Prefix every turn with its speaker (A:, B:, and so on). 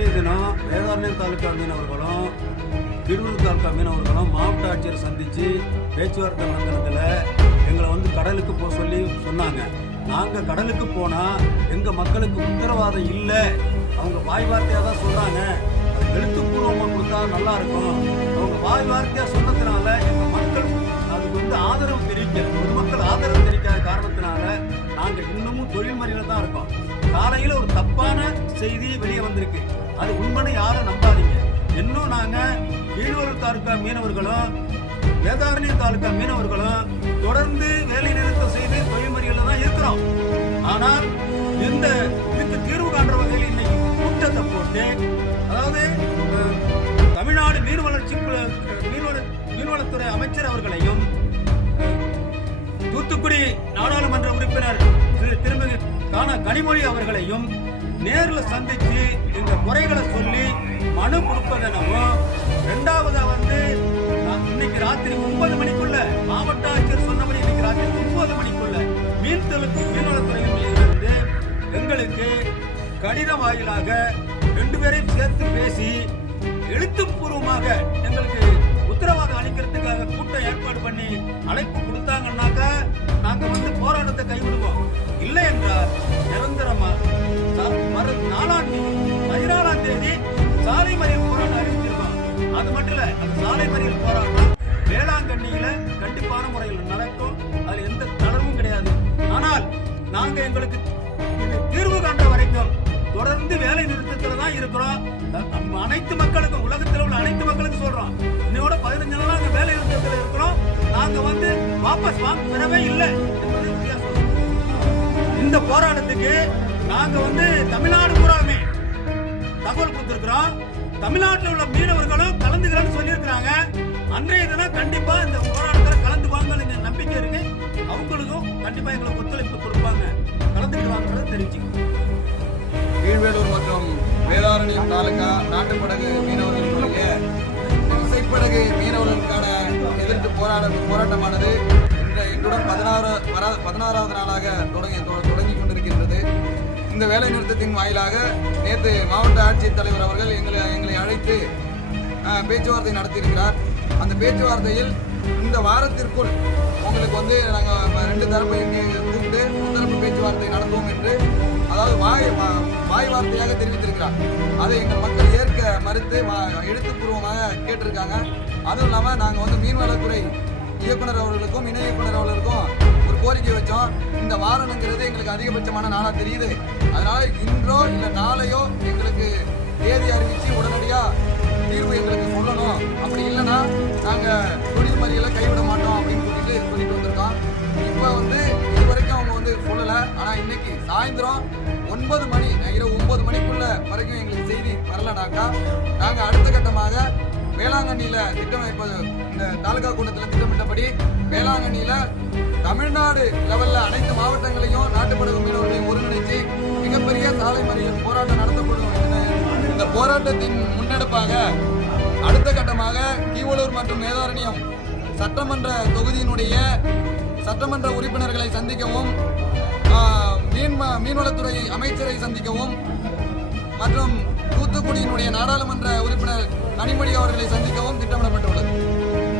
A: நேற்றைய தினம் வேதாரண்யம் தாலுக்கா மீனவர்களும் திருவள்ளூர் தாலுக்கா மீனவர்களும் மாவட்ட ஆட்சியரை சந்தித்து பேச்சுவார்த்தை நடத்தினதில் எங்களை வந்து கடலுக்கு போக சொல்லி சொன்னாங்க. நாங்கள் கடலுக்கு போனால் எங்கள் மக்களுக்கு உத்தரவாதம் இல்லை. அவங்க வாய் வார்த்தையாக தான் சொல்கிறாங்க எழுத்துப்பூர்வமாக கொடுத்தா நல்லா இருக்கும். அவங்க வாய் வார்த்தையாக சொன்னதுனால எங்கள் மக்கள் அதுக்கு வந்து ஆதரவு தெரிவிக்க பொதுமக்கள் ஆதரவு தெரிவிக்காத காரணத்தினால நாங்கள் இன்னமும் தொழில்முறையில் தான் இருக்கோம். காலையில் ஒரு தப்பான செய்தி வெளியே வந்திருக்கு. அது உண்மைன்னு யாரும் நம்பாதீங்க. இன்னும் நாங்கள் ஈழூர் தாலுக்கா மீனவர்களும் வேதாரண்யம் தாலுக்கா மீனவர்களும் தொடர்ந்து வேலை நிறுத்தம் செய்து தொழில்முறைகளில் தான் இருக்கிறோம். ஆனால் இந்த இதுக்கு தீர்வு காண்ற வகையில் இன்னைக்கு கூட்டத்தை போட்டு அதாவது தமிழ்நாடு மீன் வளர்ச்சி மீன்வள மீன்வளத்துறை அமைச்சர் அவர்களையும் தூத்துக்குடி நாடாளுமன்ற உறுப்பினர் திரு திருமதி காண கனிமொழி அவர்களையும் நேரில் சந்திச்சு இந்த குறைகளை சொல்லி மனு கொடுப்பதெனவும் ரெண்டாவதாக வந்து இன்னைக்கு ராத்திரி ஒன்பது மணிக்குள்ள மாவட்ட ஆட்சியர் சொன்னபடி இன்னைக்கு ராத்திரி ஒன்பது மணிக்குள்ள மீன் தொழில் எங்களுக்கு கடிதம் வாயிலாக ரெண்டு பேரையும் சேர்த்து பேசி எழுத்துப்பூர்வமாக எங்களுக்கு உத்தரவாதம் அளிக்கிறதுக்காக கூட்டம் ஏற்பாடு பண்ணி அழைப்பு கொடுத்தாங்கன்னாக்கா நாங்கள் வந்து போராட்டத்தை கைவிடுவோம். இல்லை என்றால் அது மட்டும் இல்ல அந்த சாலை மறியல் போராட்டம் வேளாங்கண்ணியில கண்டிப்பான முறையில் நடக்கும். அதுல எந்த தளர்வும் கிடையாது. ஆனால் நாங்க எங்களுக்கு இது தீர்வு காண்ற வரைக்கும் தொடர்ந்து வேலை நிறுத்தத்துல தான் இருக்கிறோம். அனைத்து மக்களுக்கும் உலகத்தில் உள்ள அனைத்து மக்களுக்கும் சொல்றோம். இன்னையோட பதினஞ்சு நாளா நாங்க வேலை நிறுத்தத்துல இருக்கிறோம். நாங்க வந்து வாபஸ் வாங்கவே இல்லை இந்த போராட்டத்துக்கு நாங்க வந்து தமிழ்நாடு பூராமே தகவல் கொடுத்திருக்கிறோம். தமிழ்நாட்டில் உள்ள மீனவர்கள் ஒத்துழைப்பு கொடுப்பாங்க கலந்துக்குவாங்கிறத தெரிவிச்சுக்கணும்
B: கீழ்வேலூர் மற்றும் வேதாரண்யம் தாலுகா நாட்டுப்படகு மீனவர்களுடைய விசைப்படகு மீனவர்களுக்கான எதிர்த்து போராட போராட்டமானது இன்ற இன்றுடன் பதினாறு வரா பதினாறாவது நாளாக தொடங்கி தொடங்கி கொண்டிருக்கின்றது. இந்த வேலை நிறுத்தத்தின் வாயிலாக நேற்று மாவட்ட ஆட்சித்தலைவர் அவர்கள் எங்களை எங்களை அழைத்து பேச்சுவார்த்தை நடத்தியிருக்கிறார். அந்த பேச்சுவார்த்தையில் இந்த வாரத்திற்குள் உங்களுக்கு வந்து நாங்கள் ரெண்டு தரப்பையும் முத்தரப்பு பேச்சுவார்த்தை நடத்துவோம் என்று அதாவது வாய் வாய் வார்த்தையாக தெரிவித்திருக்கிறார். அதை எங்கள் மக்கள் ஏற்க மறுத்து வா- எழுத்துப்பூர்வமாக கேட்டிருக்காங்க. அதுவும் இல்லாமல் நாங்கள் வந்து மீன்வளத்துறை இயக்குனர் அவர்களுக்கும் இணை இயக்குனர் அவர்களுக்கும் ஒரு கோரிக்கை வச்சோம். இந்த வாரம்ங்கிறது எங்களுக்கு அதிகபட்சமான நாளாக தெரியுது. அதனால் இன்றோ இல்லை நாளையோ எங்களுக்கு தேதி அறிவித்து உடனடியாக தீர்வு எங்களுக்கு சொல்லணும். அப்படி இல்லைன்னா நாங்கள் சாயந்தரம் ஒன்பது மணி இரவு ஒன்பது மணிக்குள்ள வரைக்கும் எங்களுக்கு செய்தி வரலனாக்கா நாங்கள் அடுத்த கட்டமாக வேளாங்கண்ணியில் திட்டமைப்பது இந்த தாலுகா கூட்டத்தில் திட்டமிட்டபடி வேளாங்கண்ணியில் தமிழ்நாடு லெவலில் அனைத்து மாவட்டங்களையும் நாட்டுப்படகு மீனவர்களையும் ஒருங்கிணைத்து மிகப்பெரிய சாலை மறியல் போராட்டம் நடத்தப்படும் இந்த போராட்டத்தின் முன்னெடுப்பாக அடுத்த கட்டமாக கீவலூர் மற்றும் வேதாரண்யம் சட்டமன்ற தொகுதியினுடைய சட்டமன்ற உறுப்பினர்களை சந்திக்கவும் மீன் மீன்வளத்துறை அமைச்சரை சந்திக்கவும் மற்றும் தூத்துக்குடியினுடைய நாடாளுமன்ற உறுப்பினர் கனிமொழி அவர்களை சந்திக்கவும் திட்டமிடப்பட்டுள்ளது.